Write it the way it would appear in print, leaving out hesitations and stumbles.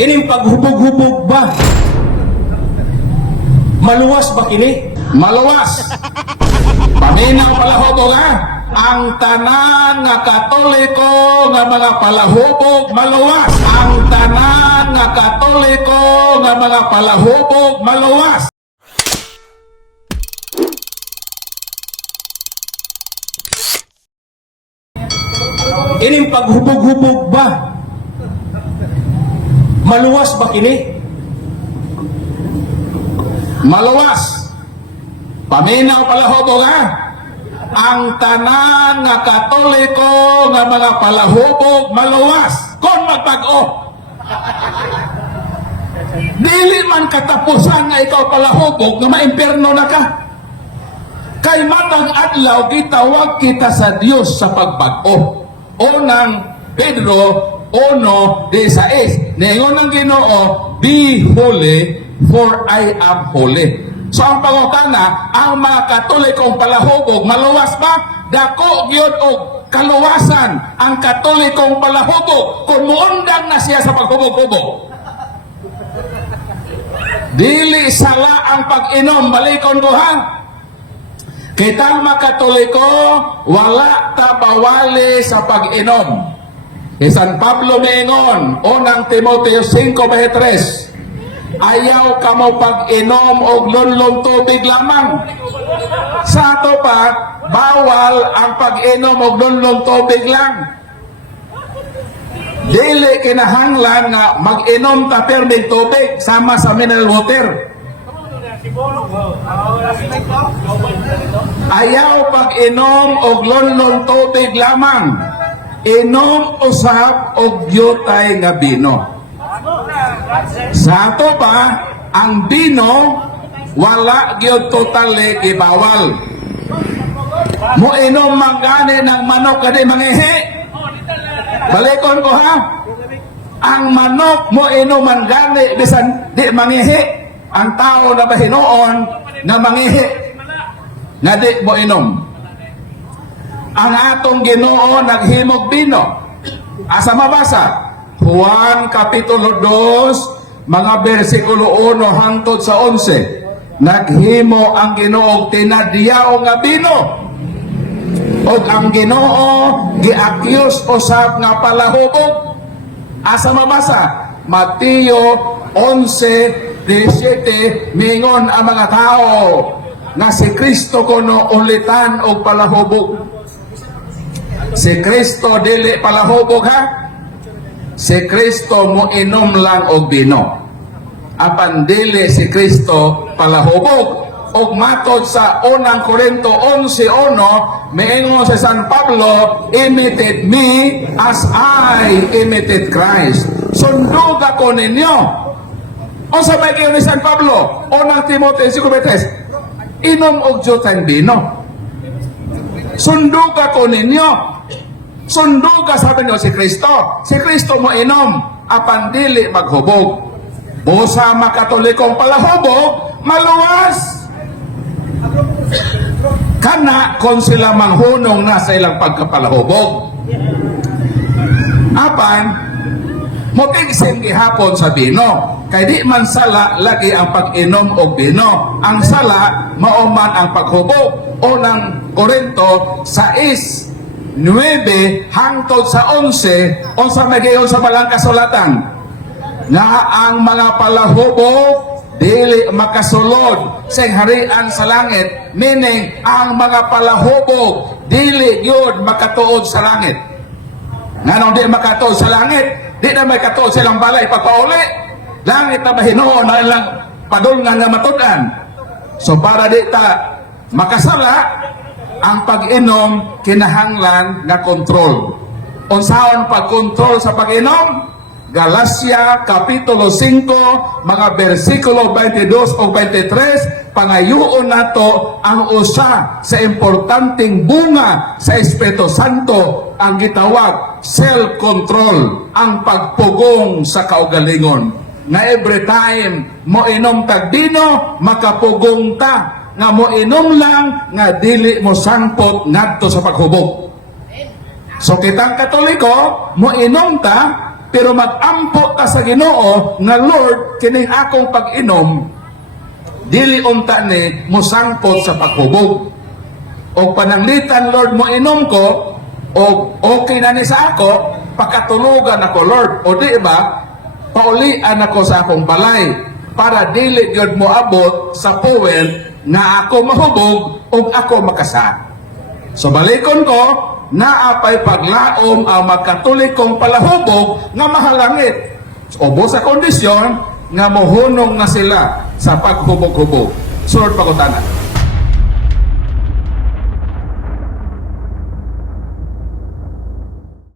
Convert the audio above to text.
Ining paghubog-hubog ba? Maluwas ba kini? Maluwas. Paminaw palahubog ha? Ang tanan nga Katoliko nga mga palahubog maluwas. Ang tanan nga Katoliko nga mga palahubog maluwas. Ining paghubog-hubog ba? Maluwas ba kini? Maluwas. Paminaw palahubog ha? Ang tanan nga Katoliko nga mga palahubog maluwas. Kung magpag-o. Dili man katapusan nga ikaw palahubog nga maimperno na ka. Kay matang adlaw gitawag kita sa Dios sa pagpag-o. Unang Pedro 1:16. Ningon ng Ginoo, be holy for I am holy. So ang pangutana, ang mga Katolikong palahubog maluwas ba? Dako gyud og kaluwasan ang Katolikong palahubog kung muundang na siya sa paghubog-hubog. Dili sala ang pag-inom, balikon ko ha. Kitang mga Katoliko, wala ta bawali sa pag-inom. San Pablo miingon, unang Timoteo 5:3, ayaw ka mo pag-inom og lunlong tubig lamang. Sa ato pa, bawal ang pag-inom og lunlong tubig lang. Dili kinahanglan nga mag-inom ta perming tubig sama sa mineral water. Ayaw pag-inom og lunlong tubig lamang. Inom usab og gyutay nga bino. Sa ato pa, ang bino wala gyud totally ibawal. Moinom mangani ng manok kadi mangihi. Balikon ko ha. Ang manok moinom mangani bisan di mangihi. Ang tao na bahinoon na mangihi nga di moinom. Ang atong Ginoo naghimog bino. Asa mabasa? Juan Kapitulo 2, mga bersikulo 1 hangtod sa 11. Naghimo ang Ginoo tinadyaw nga bino. Og ang Ginoo gi-accuse usab nga palahubog. Asa mabasa? Mateo 11:17 mingon ang mga tao nga si Kristo kuno ulitan og palahubog. Si Kristo dili palahubog ha. Si Kristo mo inom lang og bino. Apan dili si Kristo palahubog. Og matod sa unang Korinto 11:1, miingon sa San Pablo, imitate me as I imitate Christ. Sundog ako ninyo. O sa may kayo ni San Pablo, unang Timoteo 5:3, inom og jutang bino. Sundog ako ninyo. Sundog ka sabi niyo si Kristo. Si Kristo mo inom, apan dili maghubog. Busa makatolikong palahubog, maluwas. Kana kung sila manghunong na sa ilang pagkapalahubog. Apan, mutigsin gihapon sa bino. Kay di man sala lagi ang pag-inom og bino. Ang sala, mauman ang paghubog. Unang Korinto 6:9 hangtod sa 11, unsa magayon sa balang kasulatan nga ang mga palahubog dili makasulod sa harian sa langit, meaning ang mga palahubog dili gyud makatuod sa langit. Nganong di makatuod sa langit? Di na may katuod silang balay pagpauli. Langit na bahinoon na ilang padulngan nga matud-an. So para di ta makasala, ang pag-inom kinahanglan nga kontrol. Unsaon pag-kontrol sa pag-inom? Galacia Kapitulo 5, mga bersikulo 22 o 23, pangayuon nato ang usa sa importanteng bunga sa Espiritu Santo, ang gitawag self-control, ang pagpugong sa kaugalingon. Na every time mo inom tag bino, makapugong ta. Nga mo inom lang, nga dili mo sangpot ngadto sa paghubog. So kitang Katoliko, mo inom ta, pero mag-ampo ta sa Ginoo nga Lord kining akong pag-inom dili unta ni musangpot sa paghubog. O pananglitan Lord mo inom ko o okay na ni sa ako pakatulugan ako Lord. O di ba paulian ako sa akong balay para dili gyud mo abot sa point na ako mahubog o ako makasa. So balikon ko, naapay paglaom ang magkatulikong palahubog nga mahalangit. Obo sa kondisyon nga mohunong na sila sa paghubog-hubog. Sunod pakutana.